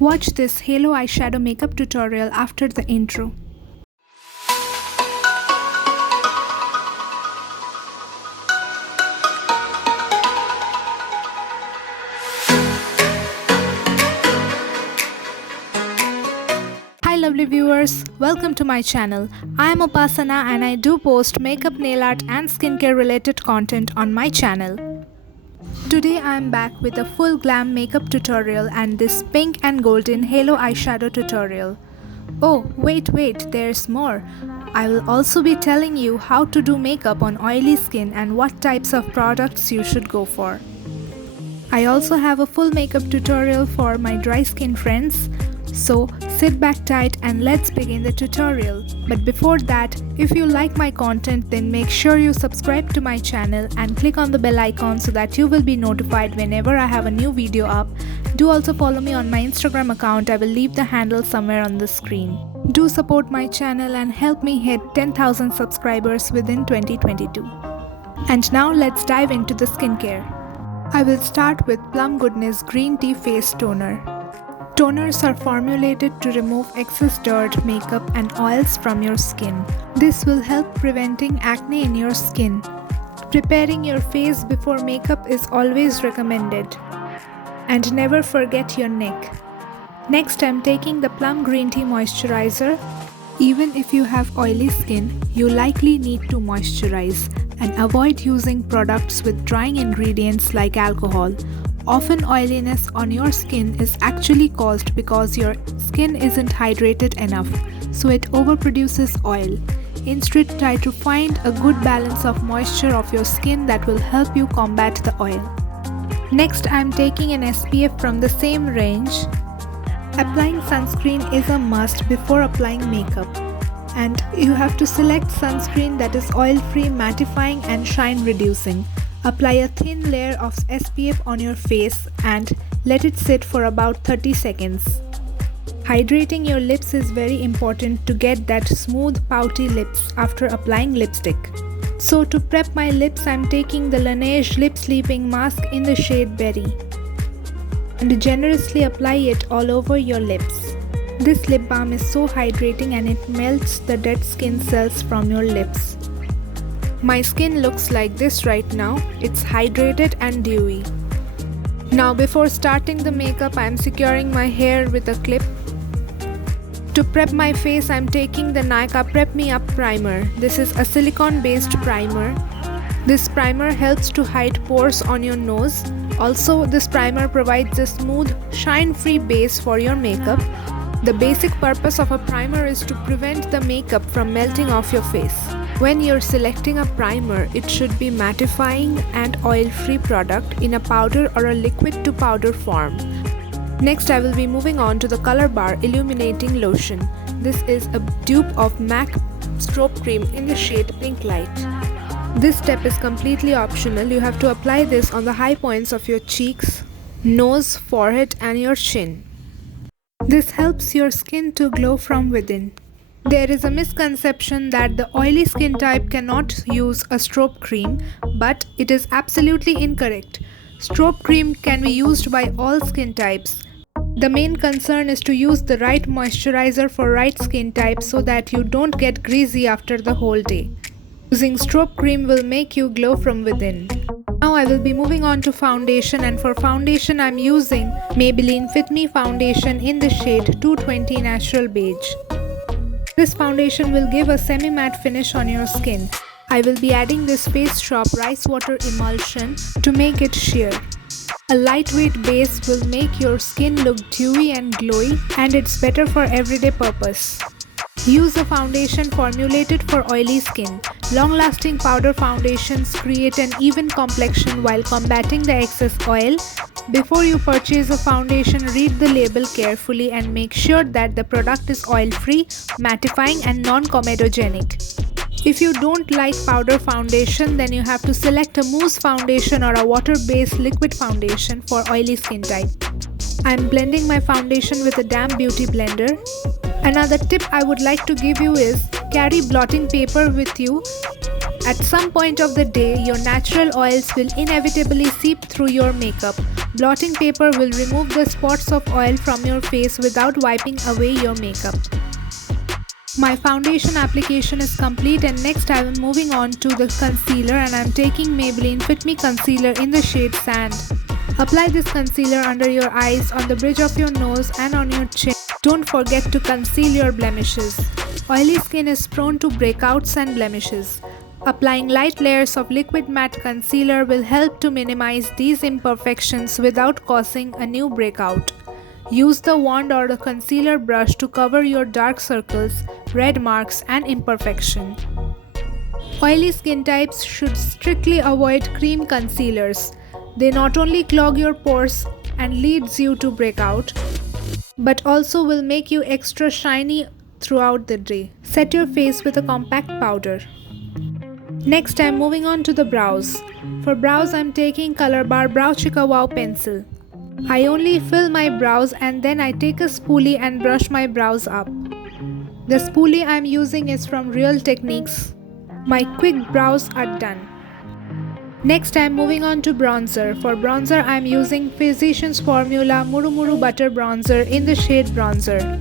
Watch this halo eyeshadow makeup tutorial after the intro. Hi lovely viewers, welcome to my channel. I am Upasana and I do post makeup, nail art and skincare related content on my channel. Today I am back with a full glam makeup tutorial and this pink and golden halo eyeshadow tutorial. Oh wait, there's more. I will also be telling you how to do makeup on oily skin and what types of products you should go for. I also have a full makeup tutorial for my dry skin friends. So sit back tight and let's begin the tutorial. But before that, if you like my content then make sure you subscribe to my channel and click on the bell icon so that you will be notified whenever I have a new video up. Do also follow me on my Instagram account. I will leave the handle somewhere on the screen. Do support my channel and help me hit 10,000 subscribers within 2022. And now let's dive into the skincare. I will start with Plum Goodness Green Tea Face Toner. Toners are formulated to remove excess dirt, makeup and oils from your skin. This will help preventing acne in your skin. Preparing your face before makeup is always recommended. And never forget your neck. Next I'm taking the Plum Green Tea Moisturizer. Even if you have oily skin, you likely need to moisturize and avoid using products with drying ingredients like alcohol. Often oiliness on your skin is actually caused because your skin isn't hydrated enough, so it overproduces oil. Instead, try to find a good balance of moisture of your skin that will help you combat the oil. Next, I am taking an SPF from the same range. Applying sunscreen is a must before applying makeup. And you have to select sunscreen that is oil-free, mattifying and shine reducing. Apply a thin layer of SPF on your face and let it sit for about 30 seconds. Hydrating your lips is very important to get that smooth pouty lips after applying lipstick. So to prep my lips, I'm taking the Laniege Lip Sleeping Mask in the shade Berry. And generously apply it all over your lips. This lip balm is so hydrating and it melts the dead skin cells from your lips. My skin looks like this right now. It's hydrated and dewy. Now before starting the makeup, I am securing my hair with a clip. To prep my face, I am taking the Nykaa Prep Me Up Primer. This is a silicone based primer. This primer helps to hide pores on your nose. Also, this primer provides a smooth, shine-free base for your makeup. The basic purpose of a primer is to prevent the makeup from melting off your face. When you're selecting a primer, it should be mattifying and oil-free product in a powder or a liquid to powder form. Next, I will be moving on to the Colourbar Illuminating Lotion. This is a dupe of MAC Strobe Cream in the shade Pink Light. This step is completely optional. You have to apply this on the high points of your cheeks, nose, forehead and your chin. This helps your skin to glow from within. There is a misconception that the oily skin type cannot use a strobe cream, but it is absolutely incorrect. Strobe cream can be used by all skin types. The main concern is to use the right moisturizer for right skin type so that you don't get greasy after the whole day. Using strobe cream will make you glow from within. Now I will be moving on to foundation, and for foundation I am using Maybelline Fit Me foundation in the shade 220 Natural Beige. This foundation will give a semi-matte finish on your skin. I will be adding this Face Shop Rice Water Emulsion to make it sheer. A lightweight base will make your skin look dewy and glowy, and it's better for everyday purpose. Use a foundation formulated for oily skin. Long-lasting powder foundations create an even complexion while combating the excess oil. Before you purchase a foundation, read the label carefully and make sure that the product is oil-free, mattifying and non-comedogenic. If you don't like powder foundation, then you have to select a mousse foundation or a water-based liquid foundation for oily skin type. I am blending my foundation with a damp beauty blender. Another tip I would like to give you is carry blotting paper with you. At some point of the day, your natural oils will inevitably seep through your makeup. Blotting paper will remove the spots of oil from your face without wiping away your makeup. My foundation application is complete, and next I am moving on to the concealer, and I am taking Maybelline Fit Me Concealer in the shade Sand. Apply this concealer under your eyes, on the bridge of your nose and on your chin. Don't forget to conceal your blemishes. Oily skin is prone to breakouts and blemishes. Applying light layers of liquid matte concealer will help to minimize these imperfections without causing a new breakout. Use the wand or the concealer brush to cover your dark circles, red marks and imperfection. Oily skin types should strictly avoid cream concealers. They not only clog your pores and leads you to breakout, but also will make you extra shiny throughout the day. Set your face with a compact powder. Next I am moving on to the brows. For brows I am taking Colourbar Brow Chika Wow pencil. I only fill my brows and then I take a spoolie and brush my brows up. The spoolie I am using is from Real Techniques. My quick brows are done. Next I am moving on to bronzer. For bronzer I am using Physicians Formula Murumuru Butter Bronzer in the shade Bronzer.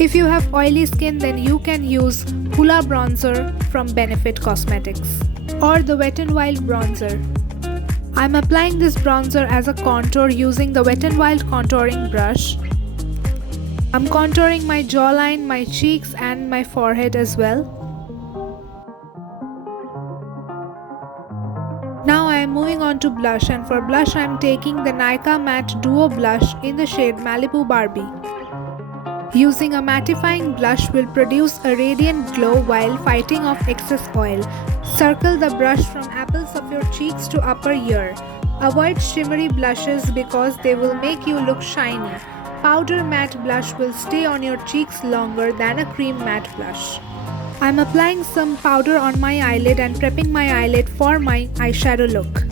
If you have oily skin, then you can use Huda bronzer from Benefit Cosmetics or the Wet n Wild bronzer. I am applying this bronzer as a contour using the Wet n Wild contouring brush. I am contouring my jawline, my cheeks and my forehead as well. Now I am moving on to blush, and for blush I am taking the Nykaa Matte Duo Blush in the shade Malibu Barbie. Using a mattifying blush will produce a radiant glow while fighting off excess oil. Circle the brush from apples of your cheeks to upper ear. Avoid shimmery blushes because they will make you look shiny. Powder matte blush will stay on your cheeks longer than a cream matte blush. I am applying some powder on my eyelid and prepping my eyelid for my eyeshadow look.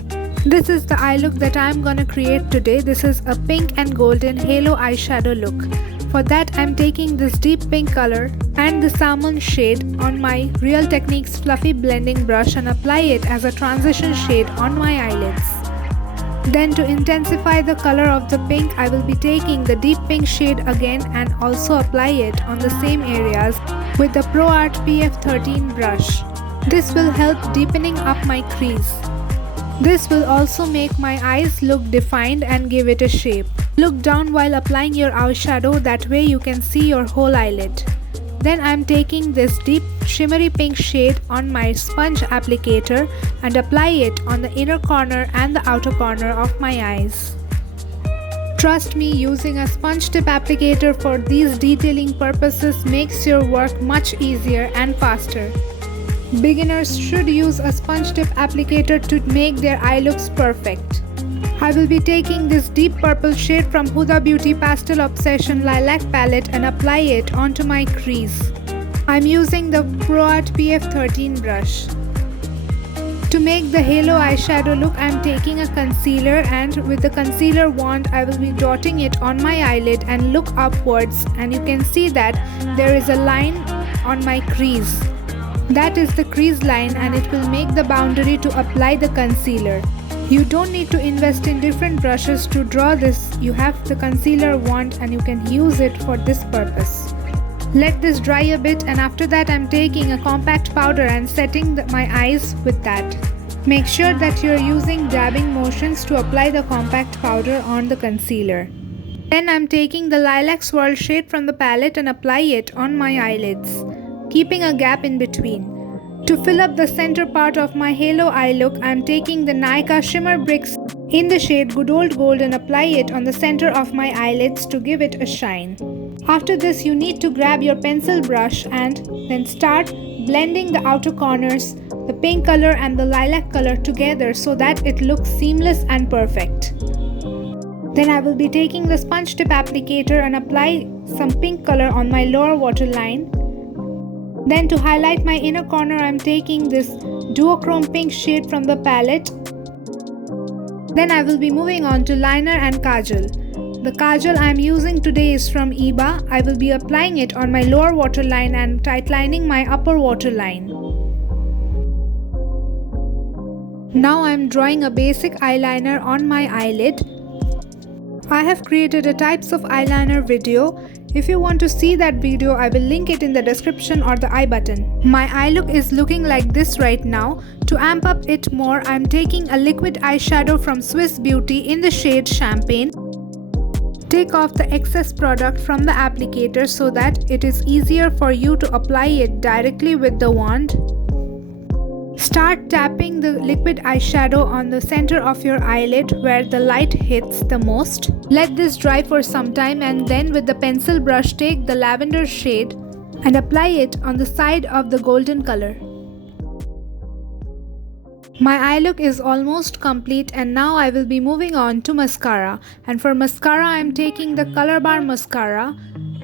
This is the eye look that I am gonna create today. This is a pink and golden halo eyeshadow look. For that I am taking this deep pink color and the salmon shade on my Real Techniques fluffy blending brush and apply it as a transition shade on my eyelids. Then to intensify the color of the pink, I will be taking the deep pink shade again and also apply it on the same areas with the Pro Art PF13 brush. This will help deepening up my crease. This will also make my eyes look defined and give it a shape. Look down while applying your eyeshadow, that way you can see your whole eyelid. Then I am taking this deep shimmery pink shade on my sponge applicator and apply it on the inner corner and the outer corner of my eyes. Trust me, using a sponge tip applicator for these detailing purposes makes your work much easier and faster. Beginners should use a sponge tip applicator to make their eye looks perfect. I will be taking this deep purple shade from Huda Beauty Pastel Obsession Lilac palette and apply it onto my crease. I am using the Pro Art PF13 brush. To make the halo eyeshadow look, I am taking a concealer, and with the concealer wand I will be dotting it on my eyelid and look upwards, and you can see that there is a line on my crease. That is the crease line, and it will make the boundary to apply the concealer. You don't need to invest in different brushes to draw this. You have the concealer wand and you can use it for this purpose. Let this dry a bit, and after that I'm taking a compact powder and setting my eyes with that. Make sure that you're using dabbing motions to apply the compact powder on the concealer. Then I'm taking the Lilac Swirl shade from the palette and apply it on my eyelids, keeping a gap in between. To fill up the center part of my halo eye look, I am taking the Nykaa Shimmer Bricks in the shade Good Old Gold and apply it on the center of my eyelids to give it a shine. After this, you need to grab your pencil brush and then start blending the outer corners, the pink color and the lilac color together so that it looks seamless and perfect. Then I will be taking the sponge tip applicator and apply some pink color on my lower waterline. Then to highlight my inner corner, I am taking this duochrome pink shade from the palette. Then I will be moving on to liner and kajal. The kajal I am using today is from Iba. I will be applying it on my lower waterline and tightlining my upper waterline. Now I am drawing a basic eyeliner on my eyelid. I have created a types of eyeliner video. If you want to see that video, I will link it in the description or the I button. My eye look is looking like this right now. To amp up it more, I am taking a liquid eyeshadow from Swiss Beauty in the shade Champagne. Take off the excess product from the applicator so that it is easier for you to apply it directly with the wand. Start tapping the liquid eyeshadow on the center of your eyelid where the light hits the most. Let this dry for some time and then with the pencil brush take the lavender shade and apply it on the side of the golden color. My eye look is almost complete and now I will be moving on to mascara. And for mascara I am taking the Colourbar mascara.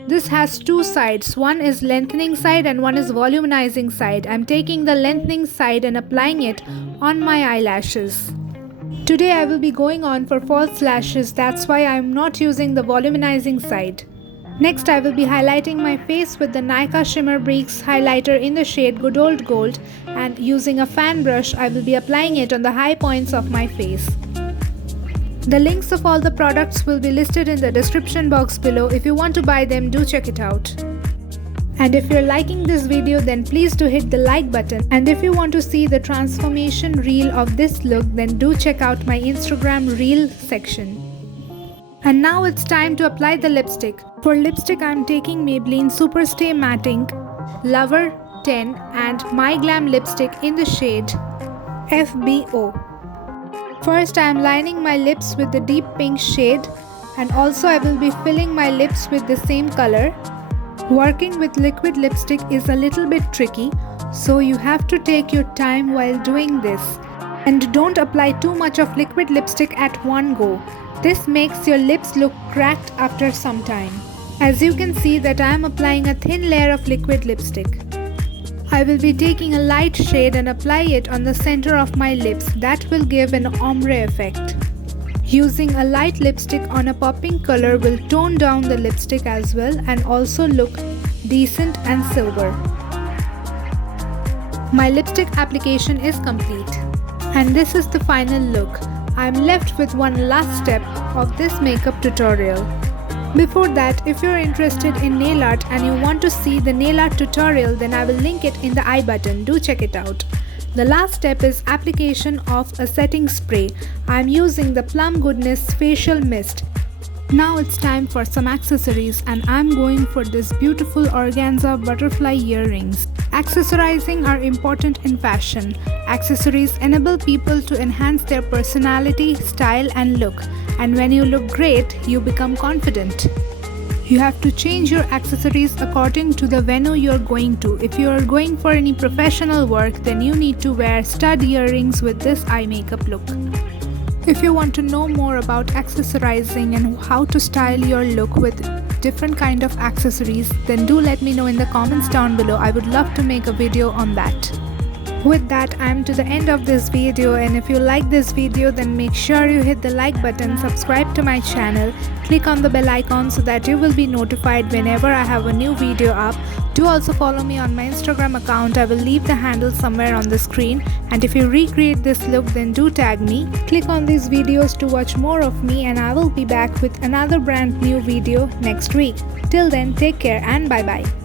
This has two sides, one is lengthening side and one is volumizing side. I am taking the lengthening side and applying it on my eyelashes. Today I will be going on for false lashes, that's why I am not using the volumizing side. Next I will be highlighting my face with the Nykaa Shimmer Breaks highlighter in the shade Good Old Gold, and using a fan brush I will be applying it on the high points of my face. The links of all the products will be listed in the description box below. If you want to buy them, do check it out. And if you're liking this video, then please do hit the like button. And if you want to see the transformation reel of this look, then do check out my Instagram reel section. And now it's time to apply the lipstick. For lipstick, I'm taking Maybelline Superstay Matte Ink, Lover 10 and My Glam lipstick in the shade FBO. First, I am lining my lips with the deep pink shade, and also I will be filling my lips with the same color. Working with liquid lipstick is a little bit tricky, so you have to take your time while doing this. And don't apply too much of liquid lipstick at one go. This makes your lips look cracked after some time. As you can see that I am applying a thin layer of liquid lipstick. I will be taking a light shade and apply it on the center of my lips. That will give an ombre effect. Using a light lipstick on a popping color will tone down the lipstick as well and also look decent and silver. My lipstick application is complete. And this is the final look. I am left with one last step of this makeup tutorial. Before that, if you're interested in nail art and you want to see the nail art tutorial, then I will link it in the I button. Do check it out. The last step is application of a setting spray. I am using the Plum Goodness Facial Mist. Now it's time for some accessories and I'm going for this beautiful organza butterfly earrings. Accessorizing are important in fashion. Accessories enable people to enhance their personality, style and look. And when you look great, you become confident. You have to change your accessories according to the venue you're going to. If you are going for any professional work, then you need to wear stud earrings with this eye makeup look. If you want to know more about accessorizing and how to style your look with different kind of accessories, then do let me know in the comments down below. I would love to make a video on that. With that, I am to the end of this video, and if you like this video, then make sure you hit the like button, subscribe to my channel, click on the bell icon so that you will be notified whenever I have a new video up. Do also follow me on my Instagram account. I will leave the handle somewhere on the screen, and if you recreate this look, then do tag me. Click on these videos to watch more of me, and I will be back with another brand new video next week. Till then, take care and bye bye.